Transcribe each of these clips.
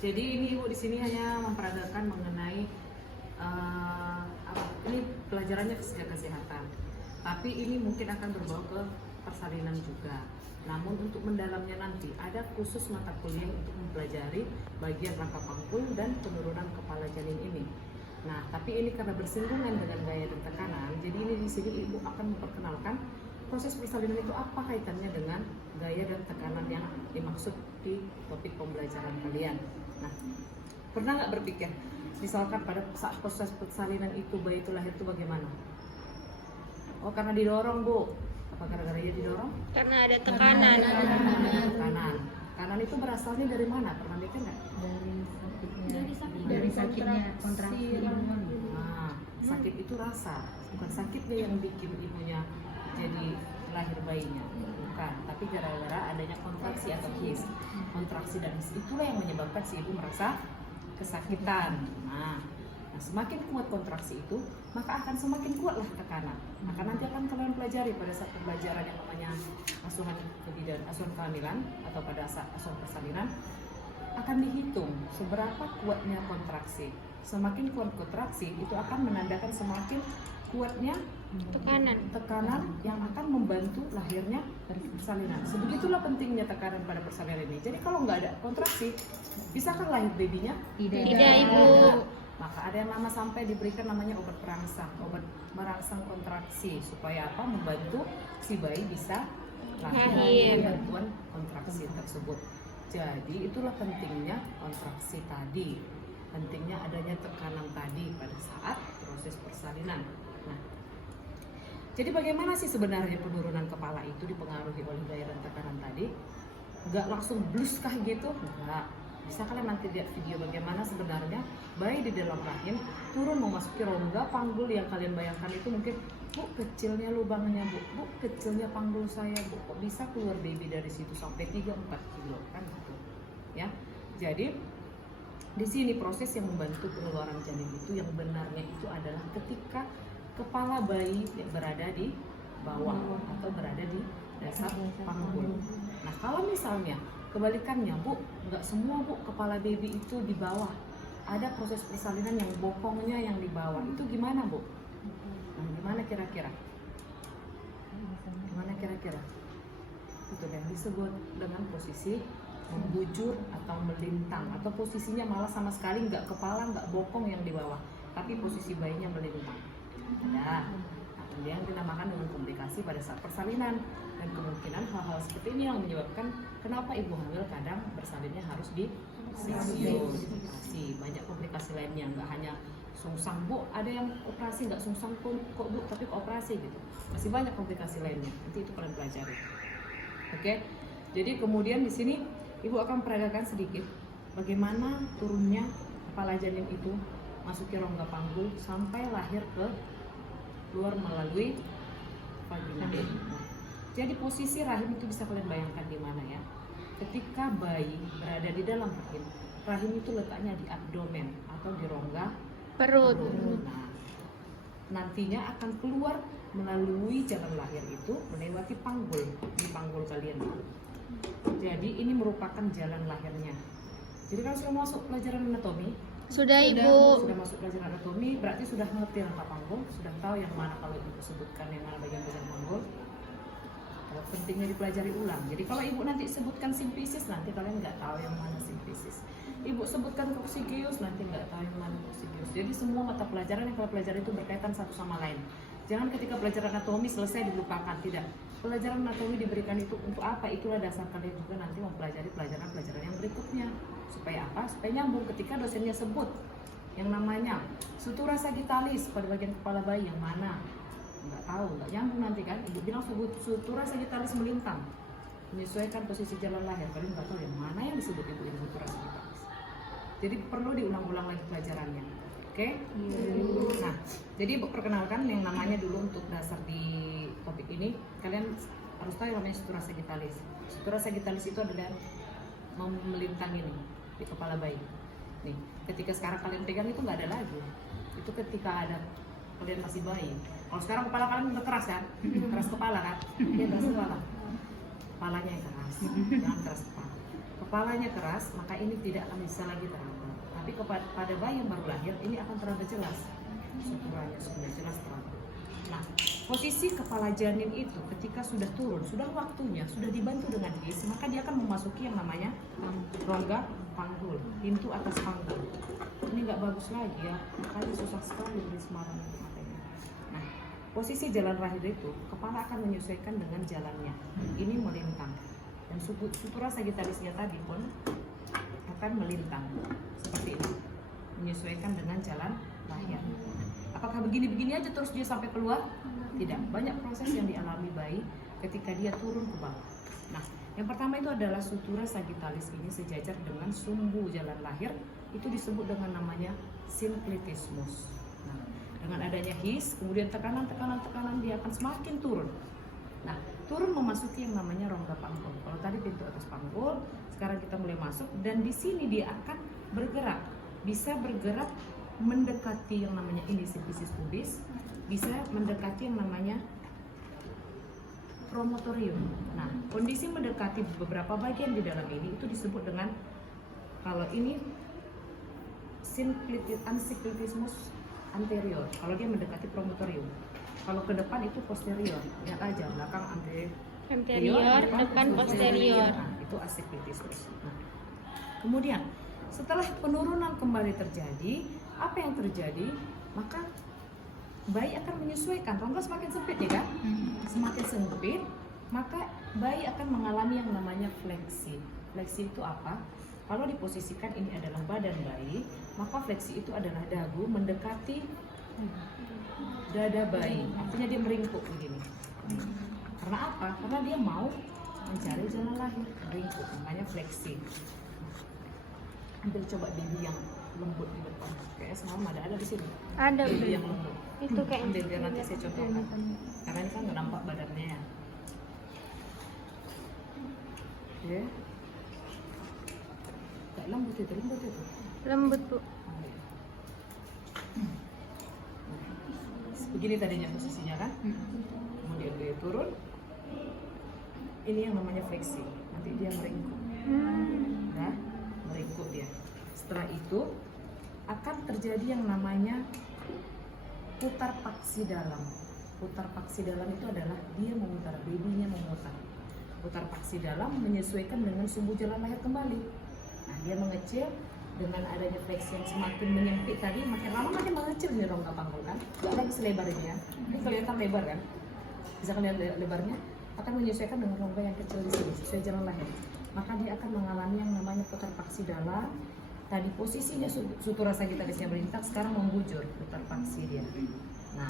Jadi ini Ibu di sini hanya memperagakan mengenai ini pelajarannya kesehatan. Tapi ini mungkin akan berbawa ke persalinan juga. Namun untuk mendalamnya nanti ada khusus mata kuliah untuk mempelajari bagian rangka panggul dan penurunan kepala janin ini. Nah, tapi ini karena bersinggungan dengan gaya dan tekanan, jadi ini di sini Ibu akan memperkenalkan proses persalinan itu apa kaitannya dengan gaya dan tekanan yang dimaksud di topik pembelajaran kalian. Nah, pernah nggak berpikir, misalkan pada saat proses persalinan itu bayi itu lahir itu bagaimana? Oh, karena didorong, Bu. Apa gara-gara dia didorong? Karena ada tekanan. Tekanan. Tekanan itu berasalnya dari mana? Pernah mikir nggak? Dari sakitnya kontraksi. Nah, sakit itu rasa, bukan sakitnya yang bikin ibunya jadi lahir bayinya, bukan. Tapi gara-gara adanya kontraksi atau his. Kontraksi dan his itulah yang menyebabkan si ibu merasa kesakitan. Nah, semakin kuat kontraksi itu, maka akan semakin kuatlah tekanan. Maka nanti akan kalian pelajari pada saat pembelajaran yang namanya asuhan kebidanan, asuhan kehamilan atau pada saat asuhan persalinan akan dihitung seberapa kuatnya kontraksi. Semakin kuat kontraksi itu akan menandakan semakin kuatnya tekanan yang akan membantu lahirnya persalinan. Sebegitulah pentingnya tekanan pada persalinan ini. Jadi kalau nggak ada kontraksi, bisakah lahir babynya? Tidak, Ibu. Maka ada yang sampai diberikan namanya obat perangsang, obat merangsang kontraksi supaya apa? Membantu si bayi bisa lahir dengan bantuan kontraksi tersebut. Jadi itulah pentingnya kontraksi tadi, pentingnya adanya tekanan tadi pada saat proses persalinan. Nah, jadi bagaimana sih sebenarnya penurunan kepala itu dipengaruhi oleh gaya dan tekanan tadi? Nggak langsung blus kah gitu? Enggak. Bisa kalian nanti lihat video bagaimana sebenarnya bayi di dalam rahim turun memasuki rongga panggul yang kalian bayangkan itu mungkin, Bu, kecilnya lubangnya, Bu, kecilnya panggul saya, Bu, kok bisa keluar baby dari situ sampai 3-4 kilo kan gitu. Ya. Jadi di sini proses yang membantu pengeluaran janin itu yang benarnya itu adalah ketika kepala bayi yang berada di bawah atau berada di dasar panggul. Nah, kalau misalnya kebalikannya, Bu, nggak semua, Bu, kepala baby itu di bawah. Ada proses persalinan yang bokongnya yang di bawah. Itu gimana, Bu? Nah, gimana kira-kira? Gimana kira-kira? Itu yang disebut dengan posisi membujur atau melintang, atau posisinya malah sama sekali nggak kepala, nggak bokong yang di bawah, tapi posisi bayinya melintang. Ada. Nah, yang dinamakan dengan komplikasi pada saat persalinan, dan kemungkinan hal-hal seperti ini yang menyebabkan kenapa ibu hamil kadang bersalinnya harus di operasi. Banyak komplikasi lainnya, nggak hanya sungsang, Bu, ada yang operasi nggak sungsang kok, Bu, tapi operasi gitu. Masih banyak komplikasi lainnya. Nanti itu kalian pelajari. Oke. Jadi kemudian di sini ibu akan peragakan sedikit bagaimana turunnya kepala janin itu masuki rongga panggul sampai lahir ke luar melalui vagina. Jadi posisi rahim itu bisa kalian bayangkan di mana ya? Ketika bayi berada di dalam rahim, rahim itu letaknya di abdomen atau di rongga Perut. Nah, nantinya akan keluar melalui jalan lahir itu melewati panggul, di panggul kalian itu. Jadi ini merupakan jalan lahirnya. Jadi kalau sudah masuk pelajaran anatomi, Sudah, Ibu. sudah masuk pelajaran anatomi, berarti sudah ngerti rangka panggul, sudah tahu yang mana kalau ibu sebutkan yang mana bagian-bagian panggul. Kalau pentingnya dipelajari ulang. Jadi kalau ibu nanti sebutkan simfisis, nanti kalian nggak tahu yang mana simfisis. Ibu sebutkan coccygeus, nanti nggak tahu yang mana coccygeus. Jadi semua mata pelajaran yang kalian pelajari itu berkaitan satu sama lain. Jangan ketika pelajaran anatomi selesai dilupakan, tidak. Pelajaran anatomi diberikan itu untuk apa? Itulah dasar kalian juga nanti mempelajari pelajaran-pelajaran yang berikutnya. Supaya apa? Supaya nyambung ketika dosennya sebut yang namanya sutura sagittalis pada bagian kepala bayi yang mana? Nggak tahu, nggak nyambung nanti kan. Ibu bilang sutura sagittalis melintang, menyesuaikan posisi jalan lahir. Kalian nggak tahu yang mana yang disebut ibu ini sutura sagittalis. Jadi perlu diulang-ulang lagi pelajarannya. Oke? Nah, jadi ibu perkenalkan yang namanya dulu untuk dasar di topik ini. Kalian harus tahu yang namanya sutura sagittalis. Sutura sagittalis itu adalah melintang ini di kepala bayi. Nih, ketika sekarang kalian pegang itu nggak ada lagi. Itu ketika ada kalian masih bayi. Kalau sekarang kepala kalian udah keras kan? Keras kepala kan? Iya, keras kepala. Kepalanya yang keras, jangan keras kepala. kepalanya keras, maka ini tidak akan bisa lagi terangkat. Tapi pada bayi yang baru lahir, ini akan terangkat jelas. Suturanya sudah jelas terangkat. Nah, posisi kepala janin itu ketika sudah turun, sudah waktunya, sudah dibantu dengan his, maka dia akan memasuki yang namanya rongga panggul, pintu atas panggul. Ini nggak bagus lagi ya, makanya susah sekali di Semarang matanya. Nah, posisi jalan rahim itu, kepala akan menyesuaikan dengan jalannya. Ini melintang. Dan sutura sagittalisnya tadi pun akan melintang seperti ini, menyesuaikan dengan jalan lahir. Apakah begini-begini aja terus dia sampai keluar? Tidak, banyak proses yang dialami bayi ketika dia turun ke bawah. Nah, yang pertama itu adalah sutura sagittalis ini sejajar dengan sumbu jalan lahir, itu disebut dengan namanya synclitismus. Nah, dengan adanya his, kemudian tekanan dia akan semakin turun. Nah, turun memasuki yang namanya rongga panggul. Kalau tadi pintu atas panggul, sekarang kita mulai masuk dan di sini dia akan bergerak, bisa bergerak mendekati yang namanya ini sifisis pubis, bisa mendekati yang namanya promotorium. Nah, kondisi mendekati beberapa bagian di dalam ini itu disebut dengan, kalau ini synclitismus anterior, kalau dia mendekati promotorium. Kalau ke depan itu posterior, lihat aja belakang Anterior, depan posterior. Nah, itu asiklitismus. Nah, kemudian setelah penurunan kembali terjadi, apa yang terjadi? Maka bayi akan menyesuaikan. Rongga semakin sempit ya kan? Semakin sempit, maka bayi akan mengalami yang namanya fleksi. Fleksi itu apa? Kalau diposisikan ini adalah badan bayi, maka fleksi itu adalah dagu mendekati dada bayi. Artinya dia meringkuk begini. Karena apa? Karena dia mau mencari jalan lahir, meringkuk, makanya fleksi. Ambil coba baby yang lembut di depan. Kayaknya semalam ada di sini. Ada Baby yang lembut. itu kayak Ambil biar nanti saya contohkan. Karena ini kan nggak nampak badannya ya. Oke. Kayak lembut itu. lembut Bu. Begini tadinya posisinya kan. Kemudian dia turun. Ini yang namanya fleksi. Nanti dia meringkuk. Nah, meringkuk dia. Setelah itu akan terjadi yang namanya putar paksi dalam. Putar paksi dalam itu adalah dia memutar, babynya memutar. Putar paksi dalam menyesuaikan dengan sumbu jalan lahir kembali. Nah, dia mengecil dengan adanya fleksi yang semakin menyempit tadi, makin lama makin mengecil nih rongga panggul kan. Gak lagi selebar ini ya. Ini kelihatan lebar kan? Bisa kalian lihat lebarnya akan menyesuaikan dengan rongga yang kecil di sini sesuai jalan lahir. Maka dia akan mengalami yang namanya putar paksi dalam. Tadi posisinya sutura sagittalisnya melintang, sekarang membujur, putar paksi dia. Nah,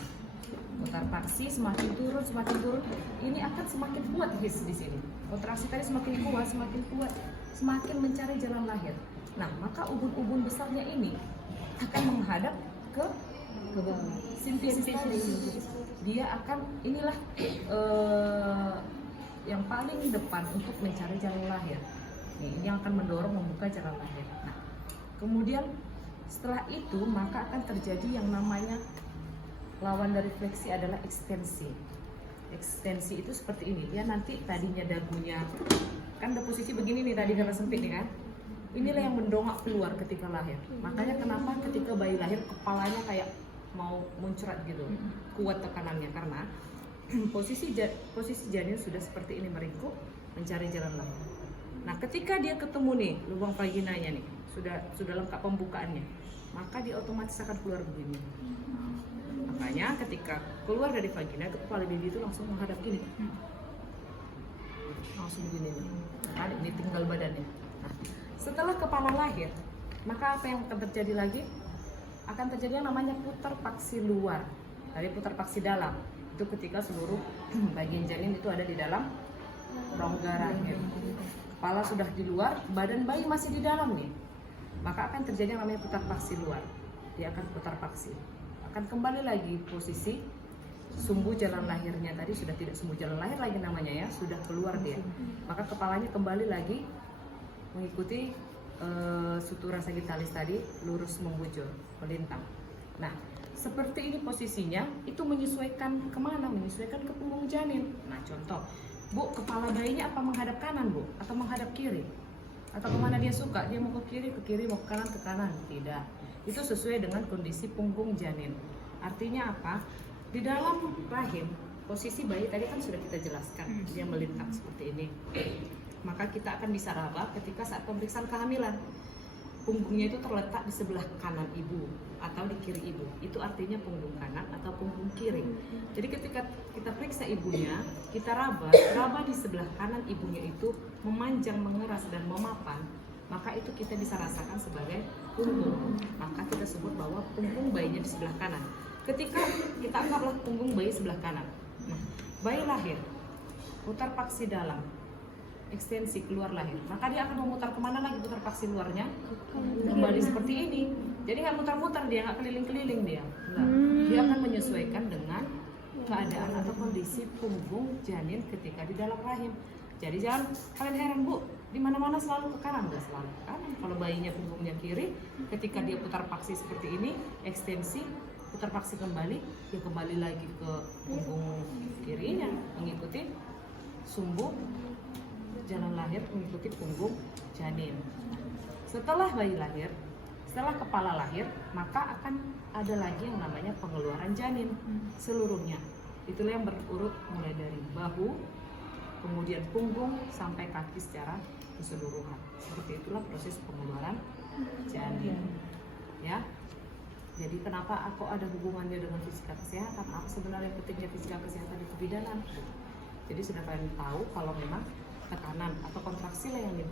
putar paksi semakin turun, ini akan semakin kuat his di sini. Kontraksi tadi semakin kuat, semakin mencari jalan lahir. Nah, maka ubun-ubun besarnya ini akan menghadap ke bawah. Sifisis tadi. Dia akan inilah yang paling depan untuk mencari jalan lahir. Ini yang akan mendorong membuka jalan lahir. Nah, kemudian setelah itu maka akan terjadi yang namanya lawan dari fleksi adalah ekstensi. Ekstensi itu seperti ini. Ya nanti tadinya dagunya kan ada posisi begini nih tadi karena sempit nih kan. Inilah yang mendongak keluar ketika lahir. Makanya kenapa ketika bayi lahir kepalanya kayak mau muncrat gitu. Kuat tekanannya karena posisi janin sudah seperti ini meringkuk mencari jalan lahir. Nah, ketika dia ketemu nih lubang vaginanya nih, sudah lengkap pembukaannya, maka dia otomatis akan keluar begini. Makanya ketika keluar dari vagina, kepala baby itu langsung menghadap gini. Langsung begini nih. Nah, ini tinggal badannya. Nah, setelah kepala lahir, maka apa yang akan terjadi lagi? Akan terjadi yang namanya putar paksi luar. Dari putar paksi dalam. Itu ketika seluruh bagian janin itu ada di dalam rongga rahim. Kepala sudah di luar, badan bayi masih di dalam nih. Maka akan terjadi yang namanya putar paksi luar. Dia akan putar paksi. Akan kembali lagi posisi sumbu jalan lahirnya tadi sudah tidak sumbu jalan lahir lagi namanya ya, sudah keluar dia. Maka kepalanya kembali lagi mengikuti sutura sagittalis tadi, lurus membujur, melintang. Nah, seperti ini posisinya, itu menyesuaikan kemana? Menyesuaikan ke punggung janin. Nah, contoh, Bu, kepala bayinya apa menghadap kanan, Bu? Atau menghadap kiri? atau kemana dia suka, dia mau ke kiri, mau ke kanan, tidak. Itu sesuai dengan kondisi punggung janin. Artinya apa? Di dalam rahim, posisi bayi tadi kan sudah kita jelaskan, dia melintang seperti ini. Maka kita akan bisa raba ketika saat pemeriksaan kehamilan. Punggungnya itu terletak di sebelah kanan ibu atau di kiri ibu. Itu artinya punggung kanan atau punggung kiri. Jadi ketika kita periksa ibunya, kita raba di sebelah kanan ibunya itu memanjang, mengeras dan memapan, maka itu kita bisa rasakan sebagai punggung. Maka kita sebut bahwa punggung bayinya di sebelah kanan. Ketika kita anggaplah punggung bayi sebelah kanan. Nah, bayi lahir, putar paksi dalam, ekstensi keluar lahir, maka dia akan memutar kemana lagi putar paksi luarnya? Kembali seperti ini. Jadi nggak mutar-mutar dia, nggak keliling-keliling dia. Nah, dia akan menyesuaikan dengan keadaan atau kondisi punggung janin ketika di dalam rahim. Jadi jangan kalian heran, Bu, di mana-mana selalu ke kanan, nggak selalu ke kanan. Kalau bayinya punggungnya kiri, ketika dia putar paksi seperti ini, ekstensi, putar paksi kembali, dia kembali lagi ke punggung kirinya, mengikuti sumbu jalan lahir, mengikuti punggung janin. Setelah bayi lahir, setelah kepala lahir, maka akan ada lagi yang namanya pengeluaran janin seluruhnya. Itulah yang berurut mulai dari bahu, kemudian punggung sampai kaki secara keseluruhan. Seperti itulah proses pengeluaran janin. Ya. Jadi kenapa aku ada hubungannya dengan fisika kesehatan? Apa sebenarnya pentingnya fisika kesehatan di kebidanan? Jadi sudah kalian tahu kalau memang tekanan atau kontraksi lah yang